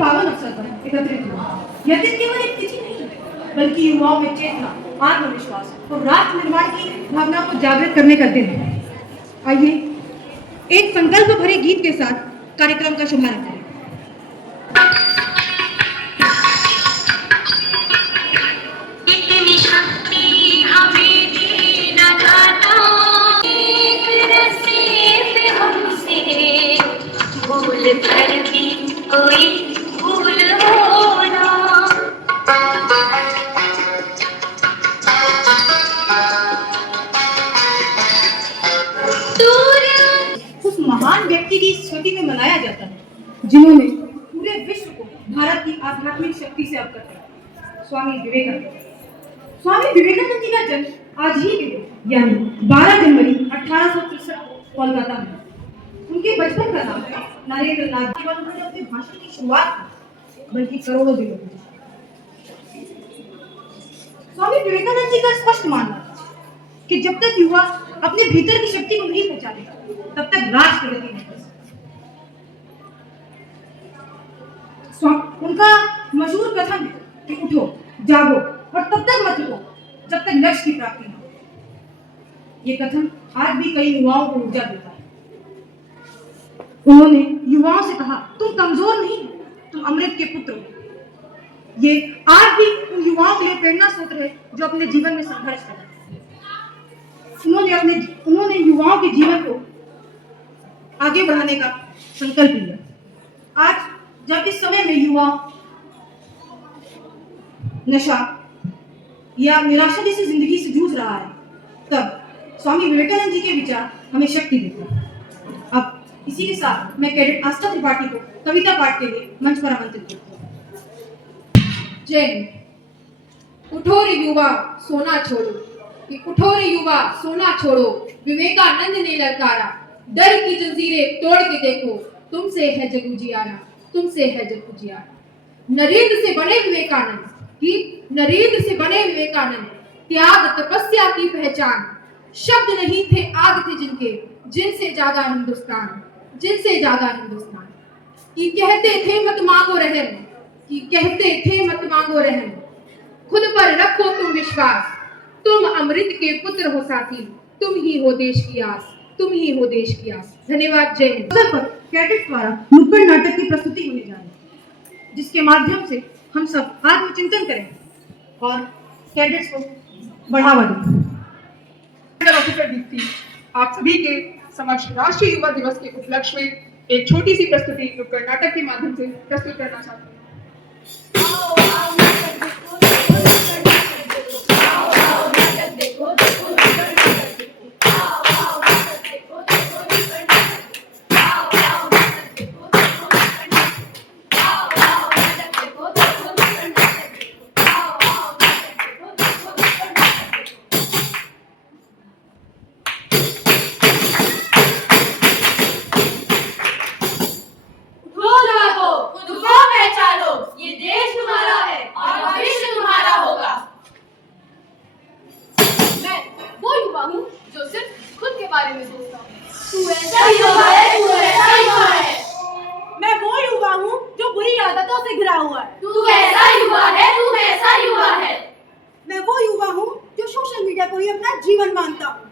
पावन अवसर पर एकत्रित हुआ। यह दिन केवल एक तिथि नहीं बल्कि युवाओं में चेतना, आत्मविश्वास और राष्ट्र निर्माण की भावना को जागृत करने का दिन है। आइए एक संकल्प भरे गीत के साथ कार्यक्रम का शुभारंभ करें। इतनी शक्ति हमें दी न जाता, एक नसीब हमसे भूल कर भी कोई भूल होना। उस महान व्यक्ति की स्मृति में मनाया जाता है जिन्होंने पूरे विश्व को भारत की आध्यात्मिक शक्ति से अवगत कराया, स्वामी विवेकानंद। स्वामी विवेकानंद जी का जन्म आज ही के दिन यानी 12 जनवरी 1863 को कोलकाता में। उनके बचपन का नाम नरेंद्र नाथ। केवल उन्होंने अपने भाषण की शुरुआत की बल्कि करोड़ों दिलों में। स्वामी विवेकानंद जी का स्पष्ट मानना था कि जब तक युवा अपने भीतर की शक्ति को नहीं पहचानेगा तब तक राष्ट्र प्रगति नहीं कर सकता। उनका मशहूर कथन है कि उठो, जागो और तब तक मत रुको जब तक लक्ष्य की प्राप्ति न हो। ये कथन आज भी कई युवाओं को ऊर्जा देता है। उन्होंने युवाओं से कहा, तुम कमजोर नहीं, तुम अमृत के पुत्र हो। ये आज भी उन युवाओं के लिए प्रेरणा स्रोत है जो अपने जीवन में संघर्ष कर रहे हैं। उन्होंने युवाओं के जीवन को आगे बढ़ाने का संकल्प लिया। आज जब इस समय में युवा नशा या निराशा जैसी जिंदगी से जूझ रहा है, तब स्वामी विवेकानंद जी के विचार हमें शक्ति देते हैं। अब इसी के साथ मैं कैडेट आस्था त्रिपाठी को कविता पाठ के लिए मंच पर आमंत्रित करती हूँ। जय हिंद। उठो रे युवा सोना छोड़ो, कि उठो रे युवा सोना छोड़ो, विवेकानंद ने ललकारा, डर की जंजीरें तोड़ के देखो, तुमसे है जग उजियारा, तुमसे है जग उजियारा। नरेंद्र से बने विवेकानंद कि नरेंद्र से बने विवेकानंद, त्याग तपस्या की पहचान, शब्द नहीं थे आग थे जिनके, जिनसे जागा हिंदुस्तान, जिनसे जागा हिंदुस्तान। कि कहते थे मत मांगो रहम, कि कहते थे मत मांगो रहम, खुद पर रखो तुम विश्वास, तुम अमृत के पुत्र हो साथी, तुम ही हो देश की आस, तुम ही हो देश की आस। धन्यवाद। जय हिंद। अवसर पर कैडेट द्वारा नुक्कड़ नाटक की प्रस्तुति होने जा रही है, जिसके माध्यम से हम सब आत्मचिंतन करें और कैडेट्स को बढ़ावा दें। ऑफिसर दीप्ति आप सभी के समक्ष राष्ट्रीय युवा दिवस के उपलक्ष्य में एक छोटी सी प्रस्तुति नुक्कड़ नाटक के माध्यम से प्रस्तुत करना चाहती हूँ। बारे में सोचता हूँ। तू ऐसा युवा है, तू ऐसा युवा है। मैं वो युवा हूँ जो बुरी आदतों से घिरा हुआ है। तू ऐसा युवा है, तू ऐसा युवा है। मैं वो युवा हूँ जो सोशल मीडिया को ही अपना जीवन मानता हूँ।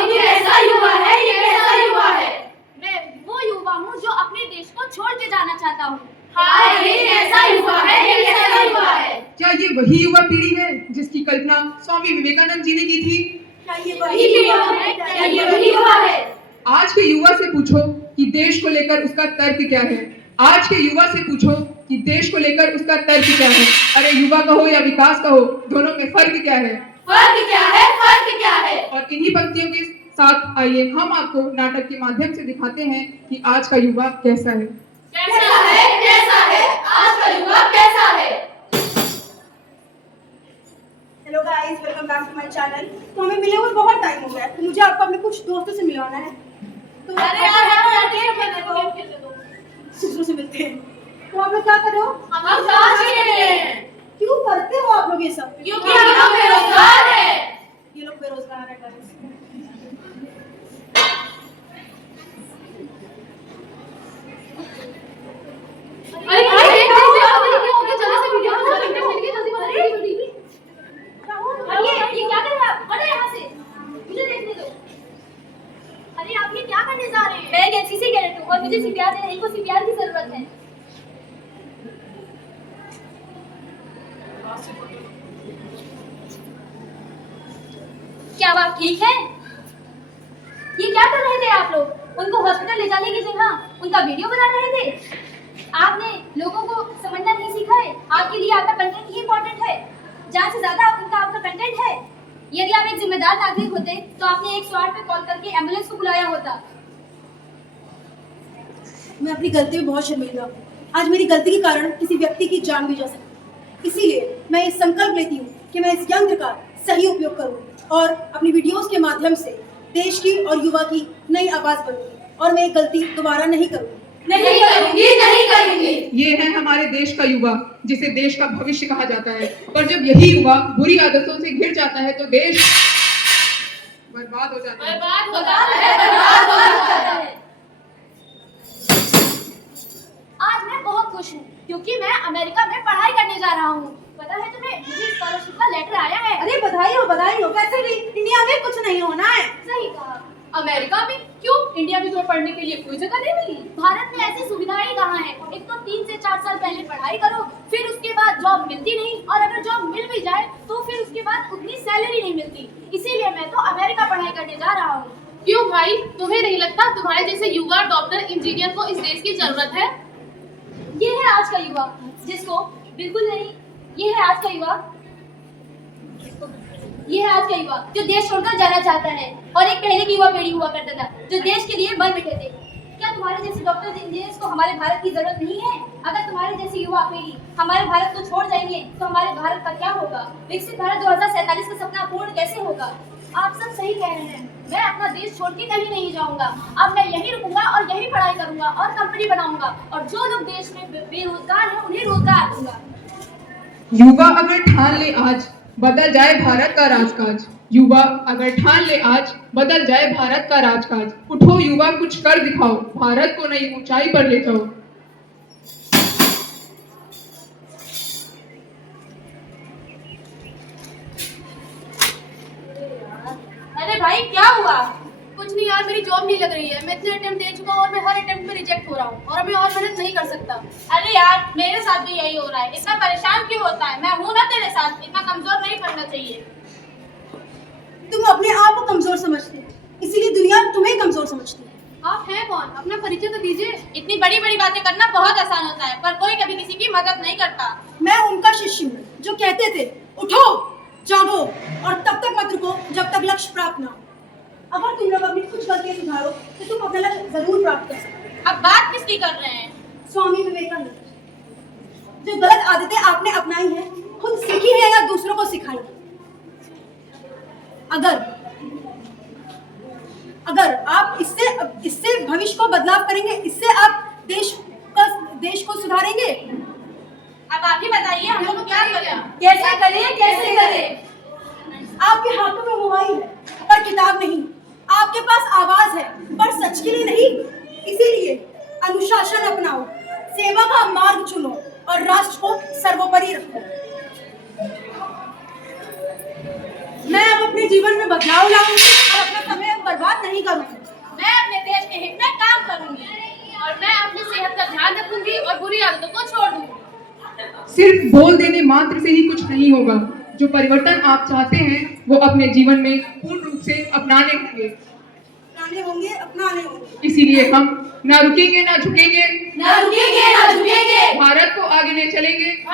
ये कैसा युवा है, ये कैसा युवा है। मैं वो युवा हूँ जो अपने देश को छोड़ के जाना चाहता हूँ। ये कैसा युवा है, ये कैसा युवा है। क्या ये वही युवा पीढ़ी है जिसकी कल्पना स्वामी विवेकानंद जी ने की थी? क्या ये वही युवा है? क्या ये वही युवा है? आज के युवा से पूछो कि देश को लेकर उसका तर्क क्या है। आज के युवा से पूछो कि देश को लेकर उसका तर्क क्या है। अरे युवा कहो या विकास कहो, दोनों में फर्क क्या है? फर्क क्या है, फर्क क्या है। और इन्हीं पंक्तियों के साथ आइए हम आपको नाटक के माध्यम से दिखाते हैं कि आज का युवा कैसा है। कैसा है, कैसा है, आज का युवा कैसा है। Hello guys, welcome back to my channel. तो हमें मिले हुए बहुत टाइम हो गया, तो मुझे आपको अपने कुछ दोस्तों से मिलवाना है। तो अरे यार गेम खेलने दो। दूसरों से मिलते हैं। तो आप लोग क्या कर रहे हो? हम ताश खेल रहे हैं। क्यों करते हो आप लोग ये सब? क्योंकि हम लोग बेरोजगार हैं। ये लोग बेरोजगार है गाइस। अरे को सिर्फ प्यार की जरूरत है। क्या बात ठीक है? ये क्या कर रहे थे आप लोग? उनको हॉस्पिटल ले जाने की जगह उनका वीडियो बना रहे थे। आपने लोगों को समझना नहीं सीखा है। आपके लिए आपका कंटेंट ही इम्पोर्टेंट है, जहाँ से ज्यादा उनका आपका कंटेंट है। यदि आप एक जिम्मेदार नागरिक होते तो आपने 108 पे कॉल करके एम्बुलेंस को बुलाया होता। मैं अपनी गलती में बहुत शर्मिंदा हूँ। आज मेरी गलती के कारण किसी व्यक्ति की जान भी जा सकती। इसीलिए मैं ये संकल्प लेती हूँ कि मैं इस यंत्र का सही उपयोग करूँ और अपनी वीडियोस के माध्यम से देश की और युवा की नई आवाज बनूंगी और मैं ये गलती दोबारा नहीं करूँगी। नहीं करूंगी, नहीं करूंगी। ये है हमारे देश का युवा, जिसे देश का भविष्य कहा जाता है। पर जब यही युवा बुरी आदतों से घिर जाता है तो देश बर्बाद हो जाता है। बर्बाद हो जाता है। आज मैं बहुत खुश हूँ क्योंकि मैं अमेरिका में पढ़ाई करने जा रहा हूँ। पता है तुम्हें, मुझे स्कॉलरशिप का लेटर आया है। अरे बधाई हो वैसे भी इंडिया में कुछ नहीं होना है। सही कहा। अमेरिका में क्यों? इंडिया में तो पढ़ने के लिए कोई जगह नहीं मिली। भारत में ऐसी सुविधाएं कहाँ हैं? एक तो 3 से 4 साल पहले पढ़ाई करो, फिर उसके बाद जॉब मिलती नहीं, और अगर जॉब मिल भी जाए तो फिर उसके बाद उतनी सैलरी नहीं मिलती। इसीलिए मैं तो अमेरिका पढ़ाई करने जा रहा हूँ। क्यों भाई, तुम्हें नहीं लगता तुम्हारे जैसे युवा डॉक्टर इंजीनियर को इस देश की जरूरत है? ये है आज का युवा जिसको बिल्कुल नहीं, ये है आज का युवा जो देश छोड़कर जाना चाहता है, और एक पहले की युवा पीढ़ी हुआ करता था जो देश के लिए मर मिटे थे। क्या तुम्हारे जैसे डॉक्टर इंजीनियर्स को हमारे भारत की जरूरत नहीं है? अगर तुम्हारे जैसी युवा पीढ़ी हमारे भारत को छोड़ जाएंगे तो हमारे भारत का क्या होगा? विकसित भारत 2047 का सपना पूर्ण कैसे होगा? आप सब सही कह रहे हैं। मैं अपना देश छोड़ के कहीं नहीं जाऊंगा। अब मैं यहीं रुकूंगा और यहीं पढ़ाई करूंगा और कंपनी बनाऊंगा, और जो लोग देश में बेरोजगार हैं उन्हें रोजगार दूंगा। युवा अगर ठान ले आज, बदल जाए भारत का राजकाज। युवा अगर ठान ले आज, बदल जाए भारत का राजकाज। उठो युवा, कुछ कर दिखाओ, भारत को नई ऊंचाई पर ले जाओ। अरे भाई क्या हुआ? कुछ नहीं यार, मेरी जॉब नहीं लग रही है। मैं इतने अटेम्प्ट दे चुका हूँ और मैं हर अटेम्प्ट में रिजेक्ट हो रहा हूँ, और मैं और मेहनत नहीं कर सकता। अरे यार मेरे साथ भी यही हो रहा है। इतना परेशान क्यों होता है? मैं हूँ ना तेरे साथ। इतना कमजोर नहीं पड़ना चाहिए। तुम अपने आप को कमजोर समझते हो, इसीलिए दुनिया तुम्हें कमजोर समझती है। आप हैं कौन? अपना परिचय तो दीजिए। इतनी बड़ी बड़ी बातें करना बहुत आसान होता है, पर कोई कभी किसी की मदद नहीं करता। मैं उनका शिष्य हूँ जो कहते थे उठो, जागो और तब तक मत रुको जब तक लक्ष्य प्राप्त ना हो। अगर तुम लोग अपनी कुछ गलतियां सुधारो तो तुम अपना लक्ष्य जरूर प्राप्त कर सकते अब बात किसकी कर रहे हैं? हो। स्वामी विवेकानंद, जो गलत आदतें आपने अपनाई हैं, खुद सीखी है या दूसरों को सिखाई है। अगर आप इससे भविष्य को बदलाव करेंगे, इससे आप देश को सुधारेंगे। अब आप ही बताइए हम लोग को क्या करें? कैसे करें? आपके हाथों में मोबाइल है पर किताब नहीं, आपके पास आवाज है पर सच के लिए नहीं। इसीलिए अनुशासन अपनाओ, सेवा का मार्ग चुनो और राष्ट्र को सर्वोपरि रखो। मैं अब अपने जीवन में बदलाव लाऊंगी और अपना समय बर्बाद नहीं करूंगी। मैं अपने देश के हित में काम करूंगी, और मैं अपनी सेहत का ध्यान रखूंगी और बुरी आदतों को छोड़ दूंगी। सिर्फ बोल देने मात्र से ही कुछ नहीं होगा। जो परिवर्तन आप चाहते हैं वो अपने जीवन में पूर्ण रूप से अपनाने होंगे। अपनाने होंगे। इसीलिए हम ना रुकेंगे ना झुकेंगे, भारत भारत को आगे ले चलेंगे। को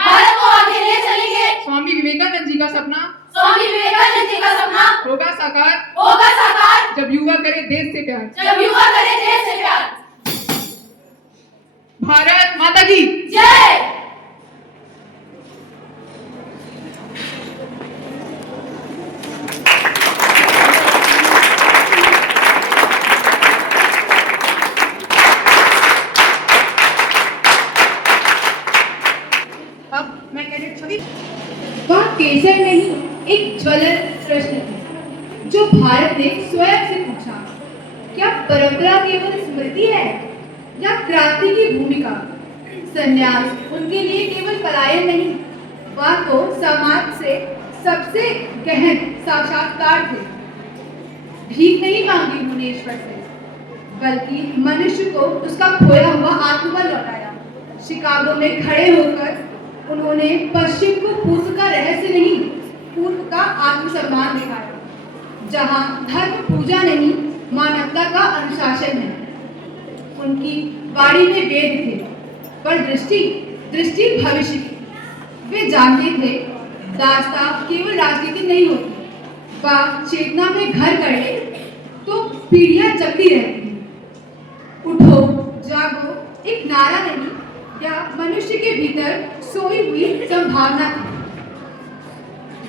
आगे ले चलेंगे। स्वामी विवेकानंद जी का सपना स्वामी विवेकानंद जी का सपना होगा साकार, जब युवा करे देश से प्यार। जब युवा करे देश से प्यार। भारत माता की जय। अब मैं कैडेट छवि वह केसर नहीं, एक ज्वलंत प्रश्न है जो भारत ने स्वयं से पूछा। क्या परंपरा केवल स्मृति है या क्रांति की भूमिका? संन्यास उनके लिए केवल पलायन नहीं, वह तो समाज से सबसे गहन साक्षात्कार थे। भीख नहीं मांगी उन्होंने ईश्वर से, बल्कि मनुष्य को उसका खोया हुआ आत्मबल लौटाया। शिकागो में खड़े होकर उन्होंने पश्चिम को पूर्व का रहस्य नहीं, पूर्व का आत्मसम्मान दिखाया, जहां धर्म पूजा नहीं, मानवता का अनुशासन है। उनकी वाणी में वेद थे, पर दृष्टि भविष्य की। वे जानते थे दास्ता केवल राजनीति नहीं होती, वह चेतना में घर कर ले तो पीढ़ियां जगती रहती हैं। उठो जागो एक नारा नहीं, या मनुष्य के भीतर सोई हुई संभावना थी,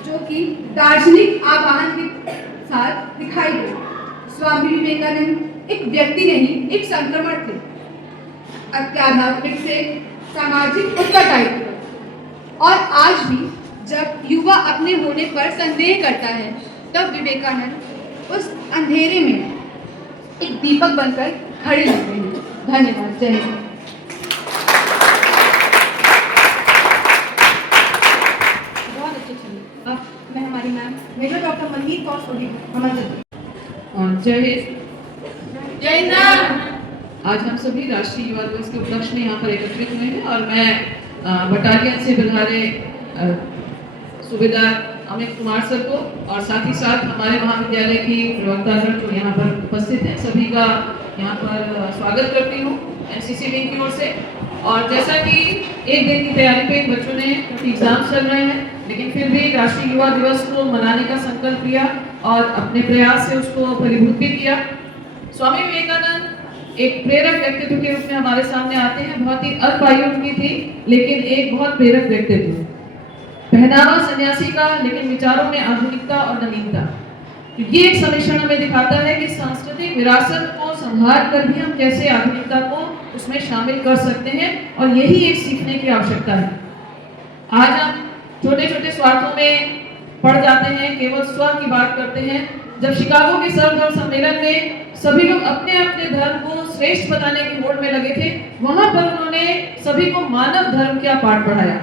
जो कि दार्शनिक आह्वान के साथ दिखाई दी। स्वामी विवेकानंद एक व्यक्ति नहीं, एक संक्रमण थे। अत्याधुनिक से सामाजिक उत्तरदायित्व। और आज भी जब युवा अपने होने पर संदेह करता है, तब विवेकानंद उस अंधेरे में एक दीपक बनकर खड़े होते हैं। धन्यवाद। जय हिंद। बहुत अच्छे चलिए। अब मैं हमारी मैम मेजर डॉक्टर मनमीत कौर सोनी आमंत्रित। जय हिंद। जय हिंद। आज हम सभी राष्ट्रीय युवा दिवस के उपलक्ष्य में यहाँ पर एकत्रित हुए हैं और मैं बटालियन से बिल्हारे सूबेदार अमित कुमार सर को और साथ ही साथ हमारे महाविद्यालय की प्रवक्तागण जो यहाँ पर उपस्थित हैं सभी का यहाँ पर स्वागत करती हूँ एनसीसी विंग की ओर से। और जैसा कि एक दिन की तैयारी पे बच्चों ने एग्जाम चल रहे हैं, लेकिन फिर भी राष्ट्रीय युवा दिवस को मनाने का संकल्प लिया और अपने प्रयास से उसको फलीभूत भी किया। स्वामी विवेकानंद एक प्रेरक व्यक्तित्व के रूप में हमारे सामने आते हैं। बहुत ही अल्प आयु उनकी थी, लेकिन एक बहुत प्रेरक व्यक्तित्व। पहनावा सन्यासी का, लेकिन विचारों में आधुनिकता और नवीनता। ये एक समीक्षण हमें दिखाता है कि सांस्कृतिक विरासत को संभाल कर भी हम कैसे आधुनिकता को उसमें शामिल कर सकते हैं, और यही एक सीखने की आवश्यकता है। आज हम छोटे छोटे स्वार्थों में पड़ जाते हैं, केवल स्व की बात करते हैं। जब शिकागो के सर्वधर्म सम्मेलन में सभी लोग अपने अपने धर्म को श्रेष्ठ बताने की होड़ में लगे थे, वहां पर उन्होंने सभी को मानव धर्म का पाठ पढ़ाया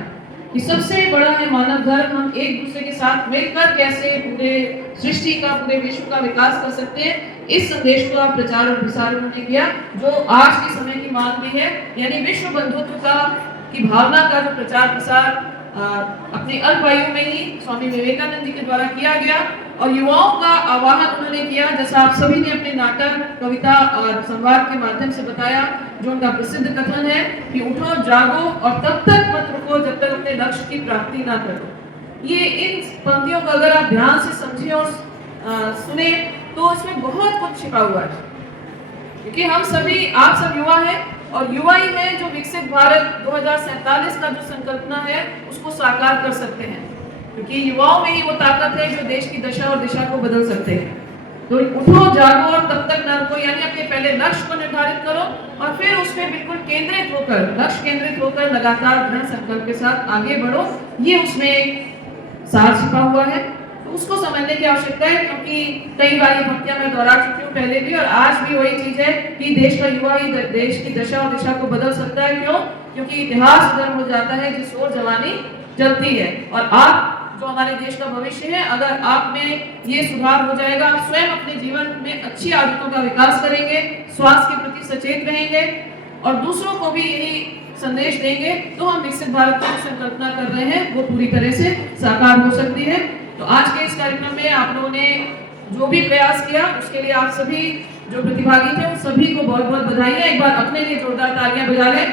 कि सबसे बड़ा है मानव धर्म। हम एक दूसरे के साथ मिलकर कैसे पूरे सृष्टि का, पूरे विश्व का विकास कर सकते हैं। इस संदेश का प्रचार और प्रसार उन्होंने किया, जो आज के समय की मांग भी है, यानी विश्व बंधुत्व का की भावना का जो प्रचार प्रसार अपनी अल्प आयु में ही स्वामी विवेकानंद जी के द्वारा किया गया। और युवाओं का आह्वान उन्होंने किया, जैसा आप सभी ने अपने नाटक, कविता और संवाद के माध्यम से बताया, जो उनका प्रसिद्ध कथन है कि उठो जागो और तब तक मत रुको जब तक अपने लक्ष्य की प्राप्ति ना करो। ये इन पंक्तियों को अगर आप ध्यान से समझें और सुने तो इसमें बहुत कुछ छिपा हुआ है, क्योंकि हम सभी, आप सब युवा हैं और युवा ही है जो विकसित भारत 2047 का जो संकल्पना है उसको साकार कर सकते हैं, क्योंकि युवाओं में ही वो ताकत है जो देश की दशा और दिशा को बदल सकते हैं। तो उठो जागो और तब तक न रुको, यानी अपने पहले लक्ष्य को निर्धारित करो और फिर उस पर बिल्कुल केंद्रित होकर, लक्ष्य केंद्रित होकर लगातार दृढ़ संकल्प के साथ आगे बढ़ो। ये उसमें एक सार छिपा हुआ है, तो उसको समझने की आवश्यकता है, क्योंकि कई बार ये भक्तियां मैं दोहरा चुकी हूँ पहले भी, और आज भी वही चीज है कि देश का युवा ही देश की दशा और दिशा को बदल सकता है। क्यों? क्योंकि इतिहास उधर हो जाता है जिस ओर जवानी चलती है। और आप जो हमारे देश का भविष्य है, अगर आप में ये सुधार हो जाएगा, आप स्वयं अपने जीवन में अच्छी आदतों का विकास करेंगे, स्वास्थ्य के प्रति सचेत रहेंगे और दूसरों को भी यही संदेश देंगे, तो हम विकसित भारत की संकल्पना कर रहे हैं वो पूरी तरह से साकार हो सकती है। तो आज के इस कार्यक्रम में आप लोगों ने जो भी प्रयास किया उसके लिए आप सभी जो प्रतिभागी थे उन सभी को बहुत बहुत बधाई है। एक बार अपने लिए जोरदार तालियां बजा लें।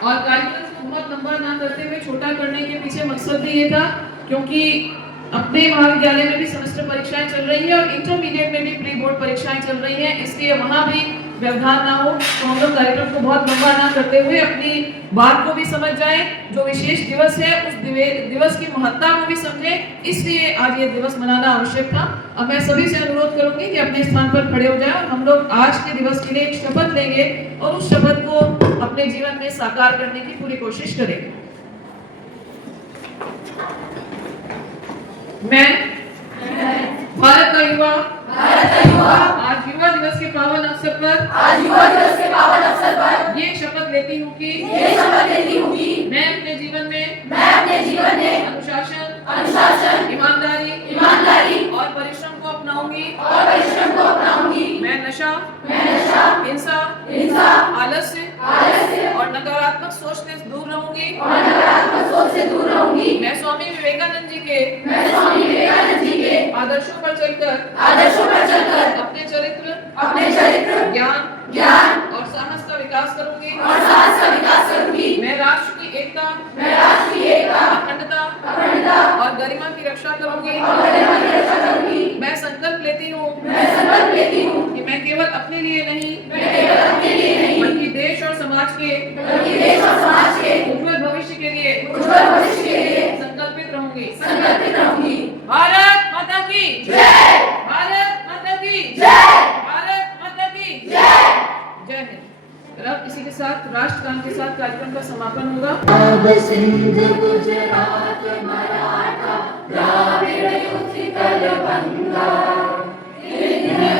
और कार्यक्रम को बहुत लंबा ना करते हुए छोटा करने के पीछे मकसद भी ये था, क्योंकि अपने महाविद्यालय में भी सेमेस्टर परीक्षाएं चल रही है और इंटरमीडिएट में भी प्री बोर्ड परीक्षाएं चल रही हैं, इसलिए वहां भी व्यवधान ना हो। तो हम लोग कार्यक्रम को बहुत लंबा ना करते हुए अपनी बात को भी समझ जाएं, जो विशेष दिवस है उस दिवस की महत्ता को भी समझें, इसलिए आज ये दिवस मनाना आवश्यक था। अब मैं सभी से अनुरोध करूंगी कि अपने स्थान पर खड़े हो जाएं और हम लोग आज के दिवस के लिए एक शपथ लेंगे और उस शपथ को अपने जीवन में साकार करने की पूरी कोशिश करेंगे। मैं भारत का युवा आज युवा दिवस के पावन अवसर पर ये शपथ लेती हूँ कि मैं अपने जीवन में अनुशासन, ईमानदारी और परिश्रम को अपनाऊंगी। और परिश्रम को अपनाऊंगी। मैं नशा, हिंसा, आलस्य और नकारात्मक सोच से दूर रहूंगी। मैं स्वामी विवेकानंद जी के आदर्शों पर चलकर अपने चरित्र, ज्ञान और साहस का विकास करूंगी। मैं राष्ट्र की एकता, अखंडता और गरिमा की रक्षा करूंगी। मैं संकल्प लेती हूँ कि मैं केवल अपने लिए नहीं बल्कि देश और समाज के उज्जवल भविष्य के लिए संकल्पित रहूंगी। भारत माता की जय। भारत माता की जय। भारत माता की जय। जय हिंद। अब इसी के साथ राष्ट्रगान के साथ कार्यक्रम का समापन होगा। सिंध गुजरात मराठा द्राविड़ उत्कल गंगा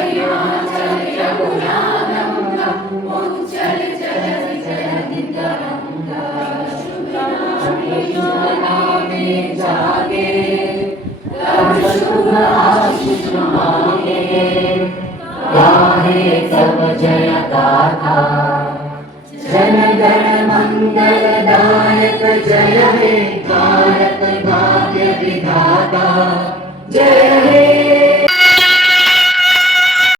हिमाचल यमुना गंगा उच्चल जलधि जलधि तरंगा शुभ नामे जागे तब शुभ आशीष मांगे गाहे तब जय गाथा जन गण मंगलदायक जय हे भारत भाग्य विधाता जय हे